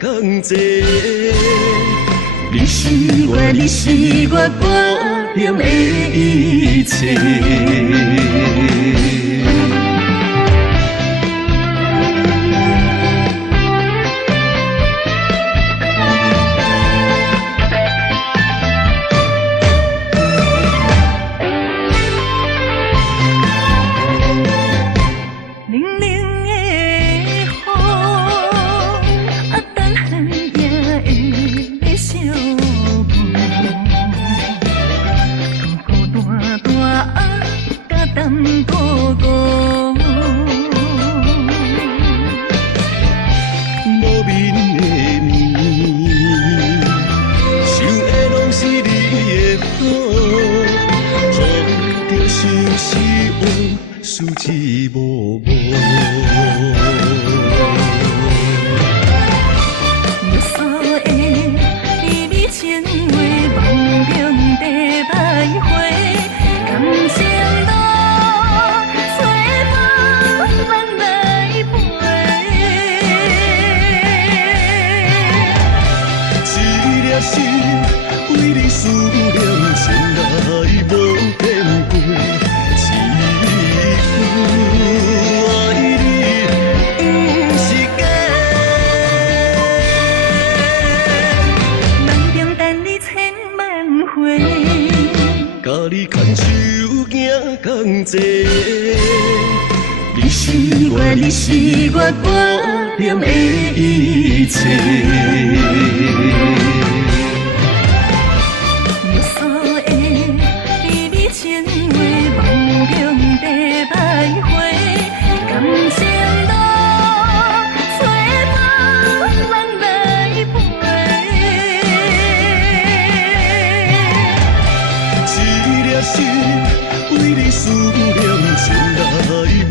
同齐。你是我，你是我肝中的一切。数字无无，无数的美美情话，梦中在徘徊。感情路，随风慢来陪。一粒心为你思念，前来无变过。甲你牵手行同齐，你是我，你是我肝中的一切。无数的美美情话，梦中在徘徊。感情路，随风慢来陪。一粒心为你思念，前来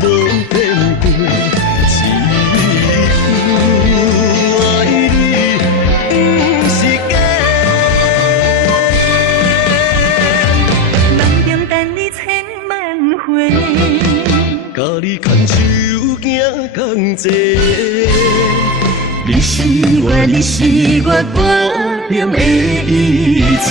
无变过。爱你不是假，梦中等你千万回。甲你牵手行同齐，你是我，你是我肝中的一切。